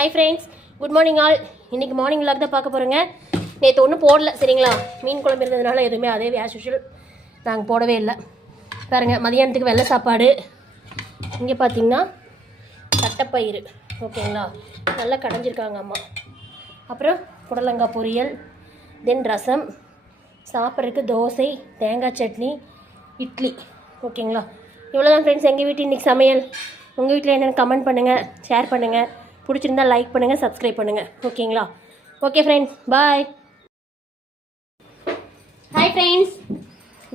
Hi friends, good morning all. இன்றைக்கி morning vlog தான் பார்க்க போகிறேங்க. நேற்று ஒன்றும் போடல, சரிங்களா? மீன் குழம்பு இருந்ததுனால எதுவுமே அதே ஆஸ் யூஷுவல் நாங்கள் போடவே இல்லை. பாருங்கள், மதியானத்துக்கு வெள்ளை சாப்பாடு. இங்கே பார்த்தீங்கன்னா தட்டைப்பயிறு, ஓகேங்களா? நல்லா கடைஞ்சிருக்காங்க அம்மா. அப்புறம் புடலங்காய் பொரியல், தென் ரசம், சாப்பிட்றதுக்கு தோசை, தேங்காய் சட்னி, இட்லி, ஓகேங்களா? இவ்வளோதான் ஃப்ரெண்ட்ஸ் எங்கள் வீட்டு இன்றைக்கி சமையல். உங்கள் வீட்டில் என்னென்னு கமெண்ட் பண்ணுங்கள், ஷேர் பண்ணுங்கள், பிடிச்சிருந்தா லைக் பண்ணுங்கள், சப்ஸ்கிரைப் பண்ணுங்கள், ஓகேங்களா? Okay friends, bye. Hi friends,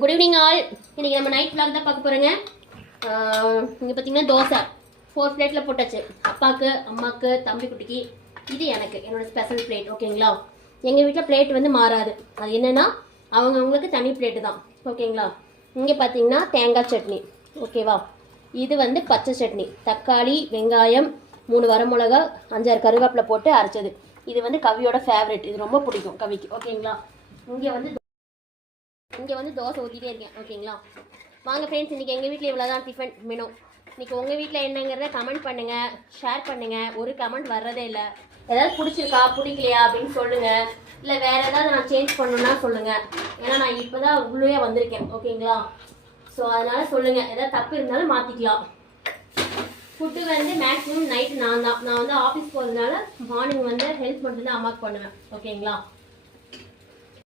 good evening all. இன்றைக்கி நம்ம நைட் vlog தான் பார்க்க போகிறோங்க. இங்கே பார்த்தீங்கன்னா தோசை 4 பிளேட்டில் போட்டாச்சு. அப்பாவுக்கு, அம்மாவுக்கு, தம்பி குட்டிக்கு, இது எனக்கு என்னோடய ஸ்பெஷல் பிளேட், ஓகேங்களா? எங்கள் வீட்டில் பிளேட் வந்து மாறாது. அது என்னென்னா அவங்களுக்கு தனி பிளேட்டு தான், ஓகேங்களா? இங்கே பார்த்தீங்கன்னா தேங்காய் சட்னி, ஓகேவா? இது வந்து பச்சை சட்னி, தக்காளி, வெங்காயம், 3 வரமிளகா, 5-6 கருவேப்பிலை போட்டு அரைச்சது. இது வந்து கவியோட ஃபேவரெட், இது ரொம்ப பிடிக்கும் கவிக்கு, ஓகேங்களா? இங்கே வந்து தோசை ஊற்றிட்டே இருக்கேன், ஓகேங்களா? வாங்க ஃப்ரெண்ட்ஸ், இன்றைக்கி எங்கள் வீட்டில் இவ்வளோ தான் டிஃபன் மெனு. இன்றைக்கி உங்கள் வீட்டில் என்னங்கிறத கமெண்ட் பண்ணுங்கள், ஷேர் பண்ணுங்கள். ஒரு கமெண்ட் வர்றதே இல்லை. ஏதாவது பிடிச்சிருக்கா, பிடிக்கலையா அப்படின்னு சொல்லுங்கள். இல்லை வேறு ஏதாவது நான் சேஞ்ச் பண்ணணுன்னா சொல்லுங்கள். ஏன்னா நான் இப்போ தான் உள்ளே வந்திருக்கேன், ஓகேங்களா? ஸோ அதனால் சொல்லுங்கள், எதாவது தப்பு இருந்தாலும் மாற்றிக்கலாம். ஃபுட்டு வந்து மேக்ஸிமம் நைட்டு நான் வந்து ஆஃபீஸ் போகிறதுனால மார்னிங் வந்து ஹெல்ப் மட்டும் தான் அம்மாவுக்கு பண்ணுவேன், ஓகேங்களா?